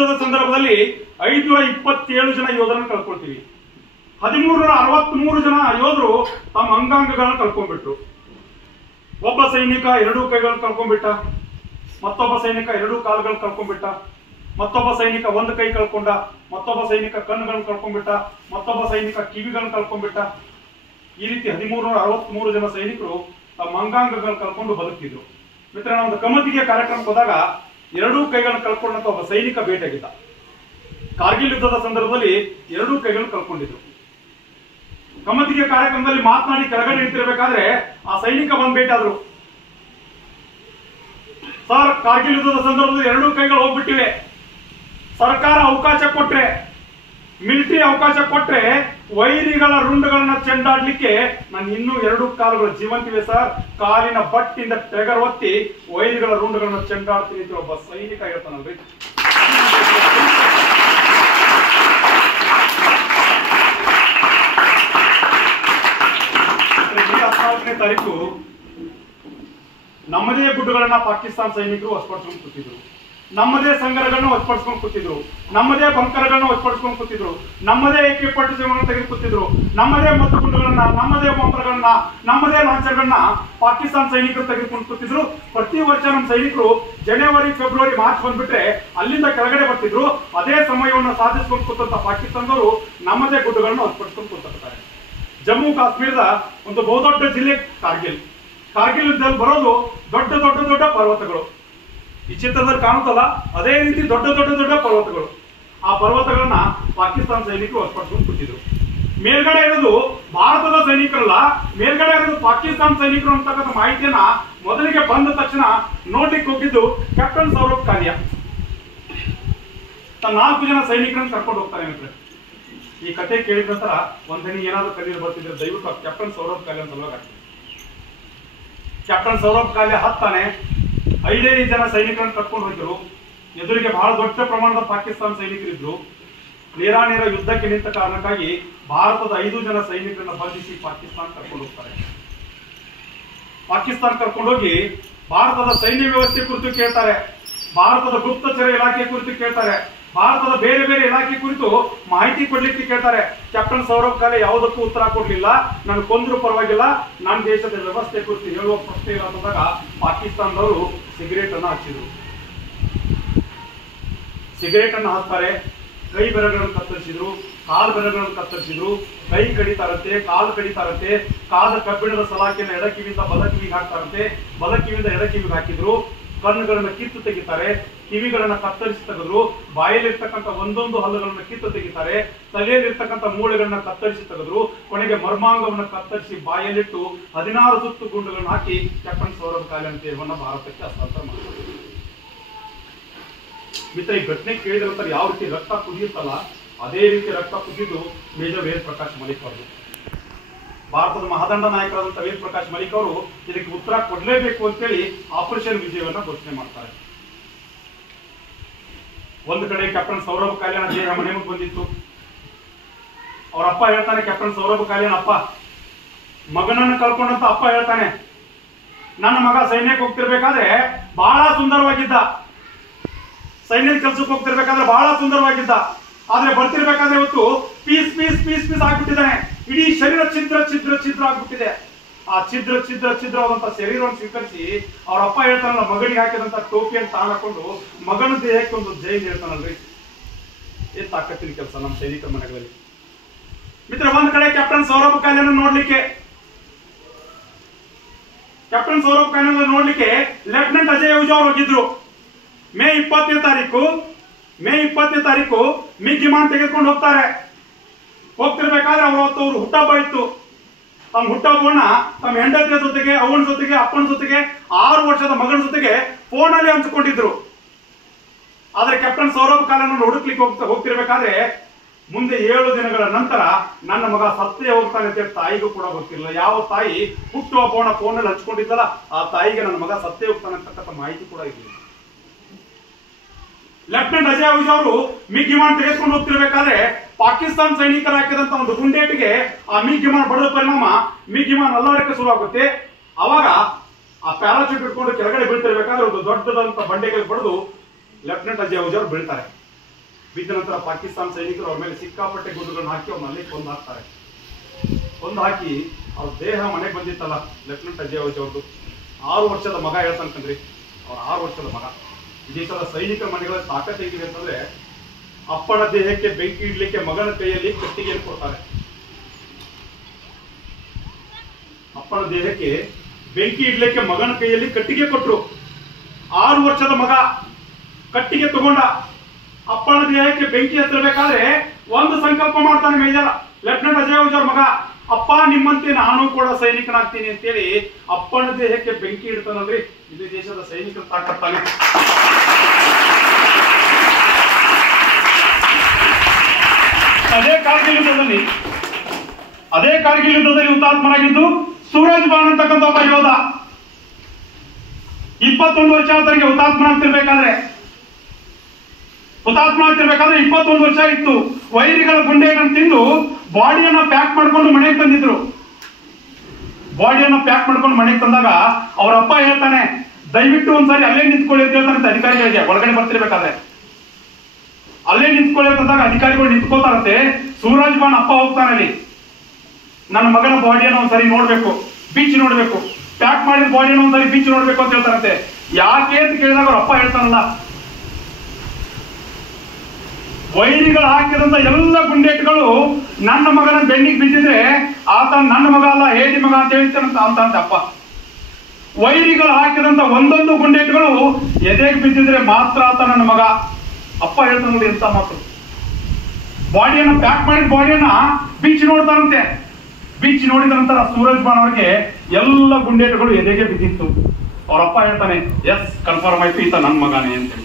ಯುದ್ಧದ ಸಂದರ್ಭದಲ್ಲಿ 527 ಜನ ಯೋಧರನ್ನು ಕಳ್ಕೊಳ್ತೀವಿ. 1363 ಜನ ಯೋಧರು ತಮ್ಮ ಅಂಗಾಂಗಗಳನ್ನು ಕಳ್ಕೊಂಡ್ಬಿಟ್ರು. ಒಬ್ಬ ಸೈನಿಕ 2 ಕೈಗಳನ್ನು ಕಳ್ಕೊಂಡ್ಬಿಟ್ಟ, ಮತ್ತೊಬ್ಬ ಸೈನಿಕ 2 ಕಾಲುಗಳನ್ನು ಕಳ್ಕೊಂಡ್ಬಿಟ್ಟ, ಮತ್ತೊಬ್ಬ ಸೈನಿಕ 1 ಕೈ ಕಳ್ಕೊಂಡ, ಮತ್ತೊಬ್ಬ ಸೈನಿಕ ಕಣ್ಣುಗಳನ್ನು ಕಳ್ಕೊಂಡ್ಬಿಟ್ಟ, ಮತ್ತೊಬ್ಬ ಸೈನಿಕ ಕಿವಿಗಳನ್ನು ಕಳ್ಕೊಂಡ್ಬಿಟ್ಟ. ಈ ರೀತಿ 1363 ಜನ ಸೈನಿಕರು ತಮ್ಮ ಅಂಗಾಂಗಗಳನ್ನು ಕಳ್ಕೊಂಡು ಬದುಕಿದ್ರು. ಮಿತ್ರ, ನಾವು ಒಂದು ಕಮತಿಗೆ ಕಾರ್ಯಕ್ರಮಕ್ಕೆ ಹೋದಾಗ 2 ಕೈಗಳನ್ನು ಕಳ್ಕೊಂಡಂತ ಒಬ್ಬ ಸೈನಿಕ ಭೇಟಿಯಾಗಿದ್ದ. ಕಾರ್ಗಿಲ್ ಯುದ್ಧದ ಸಂದರ್ಭದಲ್ಲಿ 2 ಕೈಗಳನ್ನು ಕಳ್ಕೊಂಡಿದ್ರು. ಕಮತಿಗೆ ಕಾರ್ಯಕ್ರಮದಲ್ಲಿ ಮಾತನಾಡಿ ಕೆಳಗಡೆ ನಿಂತಿರಬೇಕಾದ್ರೆ ಆ ಸೈನಿಕ ಬಂದ್ ಭೇಟಿಯಾದ್ರು. ಸರ್, ಕಾರ್ಗಿಲ್ ಯುದ್ಧದ ಸಂದರ್ಭದಲ್ಲಿ 2 ಕೈಗಳು ಹೋಗ್ಬಿಟ್ಟಿವೆ. ಸರ್ಕಾರ ಅವಕಾಶ ಕೊಟ್ರೆ, ಮಿಲಿಟರಿ ಅವಕಾಶ ಕೊಟ್ರೆ ವೈರಿಗಳ ರುಂಡುಗಳನ್ನ ಚೆಂಡಾಡ್ಲಿಕ್ಕೆ ನಾನು ಇನ್ನೂ 2 ಕಾಲುಗಳು ಜೀವಂತಿವೆ ಸರ್. ಕಾಲಿನ ಬಟ್ಟಿಂದ ಟೆಗರ್ ಒತ್ತಿ ವೈರಿಗಳ ರುಂಡುಗಳನ್ನ ಚೆಂಡಾಡ್ತೀನಿ ಅಂತ ಒಬ್ಬ ಸೈನಿಕ ಹೇಳ್ತಾನಲ್ರಿ. 14ನೇ ತಾರೀಕು ನಮ್ಮದೇ ಗುಡ್ಡುಗಳನ್ನ ಪಾಕಿಸ್ತಾನ ಸೈನಿಕರು ವಶಪಡಿಸ್ಕೊಂಡು ಕೂತಿದ್ರು. ನಮ್ಮದೇ ಸಂಘಗಳನ್ನ ವಶಪಡಿಸ್ಕೊಂಡು ಕೂತಿದ್ರು. ನಮ್ಮದೇ ಬಂಕರ್ಗಳನ್ನ ವಶಪಡಿಸ್ಕೊಂಡು ಕೂತಿದ್ರು. ನಮ್ಮದೇ AK-47 ತೆಗೆದು ಕೂತಿದ್ರು. ನಮ್ಮದೇ ಮದ್ದು ಗುಂಡುಗಳನ್ನ, ನಮ್ಮದೇ ಬಾಂಬರ್ಗಳನ್ನ, ನಮ್ಮದೇ ಲಾಂಚರ್ಗಳನ್ನ ಪಾಕಿಸ್ತಾನ ಸೈನಿಕರು ತೆಗೆದುಕೊಂಡು ಕೂತಿದ್ರು. ಪ್ರತಿ ವರ್ಷ ನಮ್ಮ ಸೈನಿಕರು ಜನವರಿ, ಫೆಬ್ರವರಿ, ಮಾರ್ಚ್ ಬಂದ್ಬಿಟ್ರೆ ಅಲ್ಲಿಂದ ಕೆಳಗಡೆ ಬರ್ತಿದ್ರು. ಅದೇ ಸಮಯವನ್ನು ಸಾಧಿಸ್ಕೊಂಡು ಕೂತಂತ ಪಾಕಿಸ್ತಾನದವರು ನಮ್ಮದೇ ಗುಡ್ಡುಗಳನ್ನ ವಶಪಡಿಸ್ಕೊಂಡು ಕೂತಿರ್ತಾರೆ. ಜಮ್ಮು ಕಾಶ್ಮೀರದ ಒಂದು ಬಹುದೊಡ್ಡ ಜಿಲ್ಲೆ ಕಾರ್ಗಿಲ್. ಕಾರ್ಗಿಲ್ ಯುದ್ಧದಲ್ಲಿ ಬರೋದು ದೊಡ್ಡ ದೊಡ್ಡ ದೊಡ್ಡ ಪರ್ವತಗಳು. ಈ ಚಿತ್ರದಲ್ಲಿ ಕಾಣುತ್ತಲ್ಲ, ಅದೇ ರೀತಿ ದೊಡ್ಡ ದೊಡ್ಡ ದೊಡ್ಡ ಪರ್ವತಗಳು. ಆ ಪರ್ವತಗಳನ್ನ ಪಾಕಿಸ್ತಾನ ಸೈನಿಕರು ವಶಪಡಿಸ್ಕೊಂಡು ಕೂತಿದ್ರು. ಮೇಲ್ಗಡೆ ಇರೋದು ಭಾರತದ ಸೈನಿಕರಲ್ಲ, ಮೇಲ್ಗಡೆ ಇರೋದು ಪಾಕಿಸ್ತಾನ ಸೈನಿಕರು ಅಂತಕ್ಕಂಥ ಮಾಹಿತಿಯನ್ನ ಮೊದಲಿಗೆ ಬಂದ ತಕ್ಷಣ ನೋಡ್ಲಿಕ್ಕೆ ಹೋಗಿದ್ದು ಕ್ಯಾಪ್ಟನ್ ಸೌರಭ್ ಕಾಲಿಯಾ. ತನ್ನ 4 ಜನ ಸೈನಿಕರನ್ನು ಕರ್ಕೊಂಡು ಹೋಗ್ತಾರೆ. ಮಿತ್ರ, ಈ ಕತೆ ಕೇಳಿದ ನಂತರ ಒಂದನಿ ಏನಾದ್ರು ಕಲಿಯಲು ಬರ್ತಿದ್ರೆ ದಯವಿಟ್ಟು ಕ್ಯಾಪ್ಟನ್ ಸೌರಭ್ ಕಾಲಿಯಾ ಸಲುವಾಗಿ ಆಗ್ತದೆ. ಕ್ಯಾಪ್ಟನ್ ಸೌರಭ್ ಕಾಲಿಯಾ ಹತ್ತಾನೆ 5 ಜನ ಸೈನಿಕರನ್ನು ಕರ್ಕೊಂಡು ಹೋಗಿದ್ರು. ಎದುರಿಗೆ ಬಹಳ ದೊಡ್ಡ ಪ್ರಮಾಣದ ಪಾಕಿಸ್ತಾನ ಸೈನಿಕರಿದ್ರು. ನೇರ ಯುದ್ಧಕ್ಕೆ ನಿಂತ ಕಾರಣಕ್ಕಾಗಿ ಭಾರತದ 5 ಜನ ಸೈನಿಕರನ್ನ ಬಂಧಿಸಿ ಪಾಕಿಸ್ತಾನ ಕರ್ಕೊಂಡು ಹೋಗ್ತಾರೆ. ಪಾಕಿಸ್ತಾನ ಕರ್ಕೊಂಡೋಗಿ ಭಾರತದ ಸೈನ್ಯ ವ್ಯವಸ್ಥೆ ಕುರಿತು ಕೇಳ್ತಾರೆ, ಭಾರತದ ಗುಪ್ತಚರ ಇಲಾಖೆ ಕುರಿತು ಕೇಳ್ತಾರೆ, ಭಾರತದ ಬೇರೆ ಬೇರೆ ಇಲಾಖೆ ಕುರಿತು ಮಾಹಿತಿ ಕೊಡ್ಲಿಕ್ಕೆ ಕೇಳ್ತಾರೆ. ಕ್ಯಾಪ್ಟನ್ ಸೌರಭ್ ಕಾಲಿಯಾ ಯಾವುದಕ್ಕೂ ಉತ್ತರ ಕೊಡ್ಲಿಲ್ಲ. ನಾನು ಕೊಂದ್ರು ಪರವಾಗಿಲ್ಲ, ನನ್ನ ದೇಶದ ವ್ಯವಸ್ಥೆ ಕುರಿತು ಹೇಳುವ ಪ್ರಶ್ನೆ ಇಲ್ಲ ಅಂದಾಗ ಪಾಕಿಸ್ತಾನದವರು ಸಿಗರೇಟ್ ಅನ್ನ ಹಚ್ಚಿದ್ರು. ಸಿಗರೇಟ್ ಅನ್ನ ಹಾಕ್ತಾರೆ, ಕೈ ಬೆರಗಳನ್ನು ಕತ್ತರಿಸಿದ್ರು, ಕಾಲು ಬೆರಗಳನ್ನು ಕತ್ತರಿಸಿದ್ರು. ಕೈ ಕಡಿತಾರಂತೆ, ಕಾಲು ಕಡಿತಾರಂತೆ, ಕಾದ ಕಬ್ಬಿಣದ ಸಲಾಕೆಯನ್ನು ಎಡಕಿವಿಯಿಂದ ಬಲಕಿವಿಗೆ ಹಾಕ್ತಾರಂತೆ, ಬಲಕಿವಿಯಿಂದ ಎಡಕಿವಿಗೆ ಹಾಕಿದ್ರು. ಕಣ್ಣುಗಳನ್ನ ಕಿತ್ತು ತೆಗಿತಾರೆ, ಕಿವಿಗಳನ್ನ ಕತ್ತರಿಸಿ ತೆಗೆದ್ರು, ಬಾಯಲ್ಲಿರ್ತಕ್ಕಂಥ ಒಂದೊಂದು ಹಲ್ಲುಗಳನ್ನ ಕಿತ್ತು ತೆಗಿತಾರೆ, ತಲೆಯಲ್ಲಿರ್ತಕ್ಕಂಥ ಮೂಳೆಗಳನ್ನ ಕತ್ತರಿಸಿ ತೆಗೆದ್ರು, ಕೊನೆಗೆ ಮರ್ಮಾಂಗವನ್ನು ಕತ್ತರಿಸಿ ಬಾಯಲ್ಲಿಟ್ಟು 16 ಸುತ್ತು ಗುಂಡುಗಳನ್ನ ಹಾಕಿ ಕ್ಯಾಪ್ಟನ್ ಸೌರಭ್ ಕಾಲಿಯಾ ದೇಹವನ್ನ ಭಾರತಕ್ಕೆ ಹಸ್ತಾಂತರ ಮಾಡಿದ್ರು. ಮಿತ್ರ, ಈ ಘಟನೆ ಕೇಳಿದ ನಂತರ ಯಾವ ರೀತಿ ರಕ್ತ ಕುದಿಯುತ್ತಲ್ಲ ಅದೇ ರೀತಿ ರಕ್ತ ಕುದಿದ್ದು ಮೇಜರ್ ವೇದ ಪ್ರಕಾಶ್ ಮಲಿಕ್ ಅವರು, ಭಾರತದ ಮಹಾದಂಡ ನಾಯಕರಾದಂತಹ ವೇದ ಪ್ರಕಾಶ್ ಮಲಿಕ್ ಅವರು ಇದಕ್ಕೆ ಉತ್ತರ ಕೊಡ್ಲೇಬೇಕು ಅಂತೇಳಿ ಆಪರೇಷನ್ ವಿಜಯವನ್ನ ಘೋಷಣೆ ಮಾಡ್ತಾರೆ. ಒಂದು ಕಡೆ ಕ್ಯಾಪ್ಟನ್ ಸೌರಭ್ ಕಾಲಿಯಾ ದೇಹ ಮನೆ ಮುಂದೆ ಬಂದಿತ್ತು. ಅವ್ರ ಅಪ್ಪ ಹೇಳ್ತಾನೆ, ಕ್ಯಾಪ್ಟನ್ ಸೌರಭ್ ಕಾಲಿಯಾ ಅಪ್ಪ ಮಗನನ್ನು ಕಳ್ಕೊಂಡಂತ ಅಪ್ಪ ಹೇಳ್ತಾನೆ, ನನ್ನ ಮಗ ಸೈನ್ಯಕ್ಕೆ ಹೋಗ್ತಿರ್ಬೇಕಾದ್ರೆ ಬಹಳ ಸುಂದರವಾಗಿದ್ದ, ಸೈನ್ಯದ ಕೆಲಸಕ್ಕೆ ಹೋಗ್ತಿರ್ಬೇಕಾದ್ರೆ ಬಹಳ ಸುಂದರವಾಗಿದ್ದ, ಆದ್ರೆ ಬರ್ತಿರ್ಬೇಕಾದ್ರೆ ಇವತ್ತು ಪೀಸ್ ಪೀಸ್ ಪೀಸ್ ಪೀಸ್ ಆಗ್ಬಿಟ್ಟಿದ್ದಾನೆ. ಇಡೀ ಶರೀರ ಛಿದ್ರ ಛಿದ್ರ ಛಿದ್ರ ಆಗ್ಬಿಟ್ಟಿದೆ. ಆ ಛಿದ್ರ ಛಿದ್ರ ಛಿದ್ರವಾದಂತ ಶರೀರವನ್ನು ಸ್ವೀಕರಿಸಿ ಅವ್ರ ಅಪ್ಪ ಹೇಳ್ತಾನಲ್ಲ, ಮಗನಿಗೆ ಹಾಕಿದಂತ ಟೋಪಿಯನ್ನು ತಾಣಕೊಂಡು ಮಗನ ದೇಹಕ್ಕೆ ಒಂದು ಜೈನ್ ಹೇಳ್ತಾನಲ್ರಿ. ಏನ್ ತಾಕತ್ತಿನ ಕೆಲಸ ನಮ್ಮ ಸೈನಿಕರ ಮನೆಗಳಲ್ಲಿ. ಮಿತ್ರ, ಒಂದ್ ಕಡೆ ಕ್ಯಾಪ್ಟನ್ ಸೌರಭ್ ಕಾಲಿಯಾ ನೋಡ್ಲಿಕ್ಕೆ ಲೆಫ್ಟಿನೆಂಟ್ ಅಜಯ್ ಹುಜಾ ಅವರು ಹೋಗಿದ್ರು. ಮೇ 20ನೇ ತಾರೀಕು ಮಿಗ್ ವಿಮಾನ ತೆಗೆದುಕೊಂಡು ಹೋಗ್ತಾರೆ. ಹೋಗ್ತಿರ್ಬೇಕಾದ್ರೆ ಅವ್ರು ಹುಟ್ಟಹಬ್ಬ ಇತ್ತು. ತಮ್ಮ ಹುಟ್ಟಹಬ್ಬವನ್ನ ತಮ್ಮ ಹೆಂಡತಿಯ ಜೊತೆಗೆ, ಅವನ ಜೊತೆಗೆ, ಅಪ್ಪನ ಜೊತೆಗೆ, 6 ವರ್ಷದ ಮಗನ ಜೊತೆಗೆ ಫೋನ್ ಅಲ್ಲಿ ಹಂಚಿಕೊಂಡಿದ್ರು. ಆದ್ರೆ ಕ್ಯಾಪ್ಟನ್ ಸೌರಭ್ ಕಾಲಿಯಾ ಹುಡುಕ್ಲಿಕ್ಕೆ ಹೋಗ್ತಿರ್ಬೇಕಾದ್ರೆ ಮುಂದೆ 7 ದಿನಗಳ ನಂತರ ನನ್ನ ಮಗ ಸತ್ತೇ ಹೋಗ್ತಾನೆ ಅಂತ ತಾಯಿಗೂ ಕೂಡ ಗೊತ್ತಿರಲಿಲ್ಲ. ಯಾವ ತಾಯಿ ಹುಟ್ಟುಹಬ್ಬವನ್ನ ಫೋನ್ ಅಲ್ಲಿ ಹಂಚ್ಕೊಂಡಿದ್ದಲ್ಲ ಆ ತಾಯಿಗೆ ನನ್ನ ಮಗ ಸತ್ತೇ ಹೋಗ್ತಾನೆ ಅಂತಕ್ಕಂಥ ಮಾಹಿತಿ ಕೂಡ ಇರಲಿಲ್ಲ. ಲೆಫ್ಟಿನೆಂಟ್ ಅಜಯ್ ಹುಜಾ ಅವರು ಮಿಗ್ ವಿಮಾನ ತೆಗೆದುಕೊಂಡು ಹೋಗ್ತಿರ್ಬೇಕಾದ್ರೆ ಪಾಕಿಸ್ತಾನ ಸೈನಿಕರು ಹಾಕಿದಂತ ಒಂದು ಗುಂಡೇಟಿಗೆ ಆ ಮಿಗ್ ವಿಮಾನ ಬಡದ ಪರಿಣಾಮ ಮಿಗ್ ವಿಮಾನ ಅಲ್ಲಾಡಕ್ಕೆ ಶುರುವಾಗುತ್ತೆ. ಅವಾಗ ಆ ಪ್ಯಾರಾಚೂಟ್ ಇಟ್ಕೊಂಡು ಕೆಳಗಡೆ ಬೀಳ್ತಿರ್ಬೇಕಾದ್ರೆ ಒಂದು ದೊಡ್ಡದಂತ ಬಂಡೆಗೆ ಬಡಿದು ಲೆಫ್ಟಿನೆಂಟ್ ಅಜಯ್ ಹುಜಾ ಅವರು ಬೀಳ್ತಾರೆ. ಬಿದ್ದ ನಂತರ ಪಾಕಿಸ್ತಾನ ಸೈನಿಕರು ಅವ್ರ ಮೇಲೆ ಸಿಕ್ಕಾಪಟ್ಟೆ ಗುಂಡುಗಳನ್ನ ಹಾಕಿ ಅವ್ರನ್ನ ಕೊಂದು ಹಾಕ್ತಾರೆ. ಕೊಂದು ಹಾಕಿ ಅವ್ರ ದೇಹ ಮನೆಗೆ ಬಂದಿತ್ತಲ್ಲ ಲೆಫ್ಟಿನೆಂಟ್ ಅಜಯ್ ಅವ್ರದ್ದು 6 ವರ್ಷದ ಮಗ ಹೇಳ್ತಾನ್ಕಂದ್ರಿ. ಅವ್ರ 6 ವರ್ಷದ ಮಗ. ಈ ದೇಶದ ಸೈನಿಕರ ಮನೆಗಳ ತಾಕತ್ ಹೇಗಿದೆ ಅಂತಂದ್ರೆ ಅಪ್ಪನ ದೇಹಕ್ಕೆ ಬೆಂಕಿ ಇಡ್ಲಿಕ್ಕೆ ಮಗನ ಕೈಯಲ್ಲಿ ಕಟ್ಟಿಗೆಯನ್ನು ಕೊಡ್ತಾರೆ. ಅಪ್ಪನ ದೇಹಕ್ಕೆ ಬೆಂಕಿ ಇಡ್ಲಿಕ್ಕೆ ಮಗನ ಕೈಯಲ್ಲಿ ಕಟ್ಟಿಗೆ ಕೊಟ್ರು. 6 ವರ್ಷದ ಮಗ ಕಟ್ಟಿಗೆ ತಗೊಂಡ ಅಪ್ಪನ ದೇಹಕ್ಕೆ ಬೆಂಕಿ ಹತ್ತಿರಬೇಕಾದ್ರೆ ಒಂದು ಸಂಕಲ್ಪ ಮಾಡ್ತಾನೆ ಮೇಜರ್ ಲೆಫ್ಟಿನೆಂಟ್ ಅಜಯ್ ಅವ್ರ ಮಗ, ಅಪ್ಪ ನಿಮ್ಮಂತೆ ನಾನು ಕೂಡ ಸೈನಿಕನಾಗ್ತೀನಿ ಅಂತೇಳಿ ಅಪ್ಪನ ದೇಹಕ್ಕೆ ಬೆಂಕಿ ಇಡ್ತಾನಲ್ರಿ. ಇದು ದೇಶದ ಸೈನಿಕರ ತಾಕತ್ತಾನೆ. ಅದೇ ಕಾರ್ಗಿಲ್ ಯುದ್ಧದಲ್ಲಿ ಹುತಾತ್ಮನಾಗಿದ್ದು ಸೂರಜ್ ಬಾನ್ ಅಂತಕ್ಕಂಥ ಒಬ್ಬ ಯೋಧ. 21 ವರ್ಷ ಆತನಿಗೆ ಹುತಾತ್ಮನಾಗ್ತಿರ್ಬೇಕಾದ್ರೆ 21 ವರ್ಷ ಇತ್ತು. ವೈರಿಗಳ ಗುಂಡೆಗಳನ್ನು ತಿಂದು ಬಾಡಿಯನ್ನ ಪ್ಯಾಕ್ ಮಾಡ್ಕೊಂಡು ಮನೆಗೆ ತಂದಿದ್ರು. ಬಾಡಿಯನ್ನ ಪ್ಯಾಕ್ ಮಾಡ್ಕೊಂಡು ಮನೆಗೆ ತಂದಾಗ ಅವ್ರ ಅಪ್ಪ ಹೇಳ್ತಾನೆ, ದಯವಿಟ್ಟು ಒಂದ್ಸಾರಿ ಅಲ್ಲೇ ನಿಂತ್ಕೊಳ್ಳಿ ಅಂತ ಹೇಳ್ತಾನೆ ಅಧಿಕಾರಿಗಳಿಗೆ. ಒಳಗಡೆ ಬರ್ತಿರ್ಬೇಕಾದ್ರೆ ಅಲ್ಲೇ ನಿಂತ್ಕೊಳ್ಳಿ ಅಂತಂದಾಗ ಅಧಿಕಾರಿಗಳು ನಿಂತ್ಕೋತಾರಂತೆ. ಸೂರಜ್ ಬಾನ್ ಅಪ್ಪ ಹೋಗ್ತಾನೆ, ಅಲ್ಲಿ ನನ್ನ ಮಗನ ಬಾಡಿಯನ್ನು ಒಂದ್ಸರಿ ನೋಡ್ಬೇಕು, ಬೀಚ್ ನೋಡ್ಬೇಕು, ಪ್ಯಾಕ್ ಮಾಡಿದ ಬಾಡಿಯನ್ನು ಒಂದ್ಸರಿ ಬೀಚ್ ನೋಡ್ಬೇಕು ಅಂತ ಹೇಳ್ತಾರಂತೆ. ಯಾಕೆ ಅಂತ ಕೇಳಿದಾಗ ಅವ್ರ ಅಪ್ಪ ಹೇಳ್ತಾನಲ್ಲ, ವೈರಿಗಳು ಹಾಕಿದಂತ ಎಲ್ಲ ಗುಂಡೇಟುಗಳು ನನ್ನ ಮಗನ ಬೆನ್ನಿಗೆ ಬಿದ್ದಿದ್ರೆ ಆತ ನನ್ನ ಮಗ ಅಲ್ಲ, ಹೇಡಿ ಮಗ ಅಂತ ಹೇಳ್ತಾನಂತ ಅಂತ ಅಪ್ಪ. ವೈರಿಗಳು ಹಾಕಿದಂತ ಒಂದೊಂದು ಗುಂಡೇಟುಗಳು ಎದೆಗೆ ಬಿದ್ದಿದ್ರೆ ಮಾತ್ರ ಆತ ನನ್ನ ಮಗ. ಅಪ್ಪ ಹೇಳ್ತಾನೆ ನೋಡಿ ಎಂತ ಮಾತು. ಬಾಡಿಯನ್ನ ಪ್ಯಾಕ್ ಮಾಡಿದ ಬಾಡಿಯನ್ನ ಬೀಚ್ ನೋಡ್ತಾರಂತೆ. ಬೀಚ್ ನೋಡಿದ ನಂತರ ಸೂರಜ್ ಬಾನ್ ಅವರಿಗೆ ಎಲ್ಲ ಗುಂಡೇಟುಗಳು ಎದೆಗೆ ಬಿದ್ದಿತ್ತು. ಅವರಪ್ಪ ಹೇಳ್ತಾನೆ, ಎಸ್ ಕನ್ಫರ್ಮ್ ಆಯ್ತು, ಈತ ನನ್ನ ಮಗನೇ ಅಂತೇಳಿ.